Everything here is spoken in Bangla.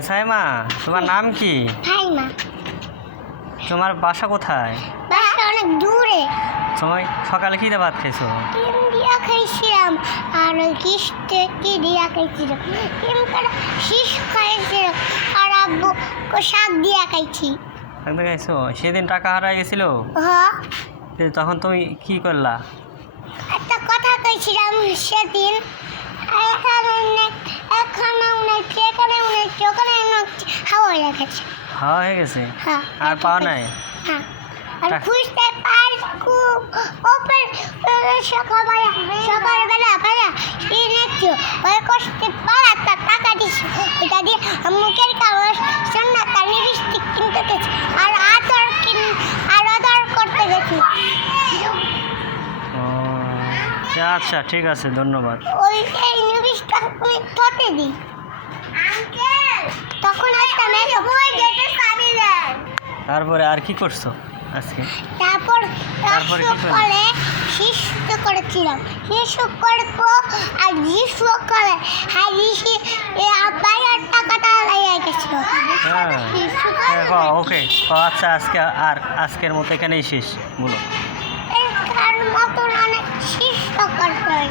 সাইমা, তোমার নাম কি? ফাইমা। তোমার বাসা কোথায়? বাসা অনেক দূরে। সময় সকালে কি দিয়ে ভাত খাইছো? ডিম দিয়া খাইছিলাম আর ওই কি দিয়া খাইছিলাম, ডিম কাটা শীষ খাইছিলাম আর আব্বু শাক দিয়া খাইছি। একদম খাইছো? সেদিন টাকা হারাই গেছিল, তখন তুমি কি করলা? একটা কথা কইছিলাম সেদিন, হাওয়া হয়ে গেছে। হাওয়া হয়ে গেছে? হ্যাঁ। আর পাওয়া নাই? হ্যাঁ। আর খুঁজতে পার খুব ওপর সকালবেলা ভাইয়া এনেছো ওই কষ্টে পার একটা টাকা দিছি, ওটা দিয়ে মুখের কাগজ সোনা তার লিপস্টিক কিনতে গেছি আর আদর করতে গেছি। আচ্ছা ঠিক আছে, ধন্যবাদ। ওই এই লিপস্টিকটা তুমি ঠোঁটে দিই তখন একটা মেয়ে বই গেটে চাবি দেয়। তারপরে আর কি করছো আজকে? তারপরে সকালে শিশু করেছিলাম, শিশু করবো আর যিশু করে হাজিসি আব্বাইয়ের টাকাটা লেগে গেছিল। হ্যাঁ ওকে, আচ্ছা আজকের মতো এখানেই শেষ বলো। এর মতন অনেক শিশু করতে হয়।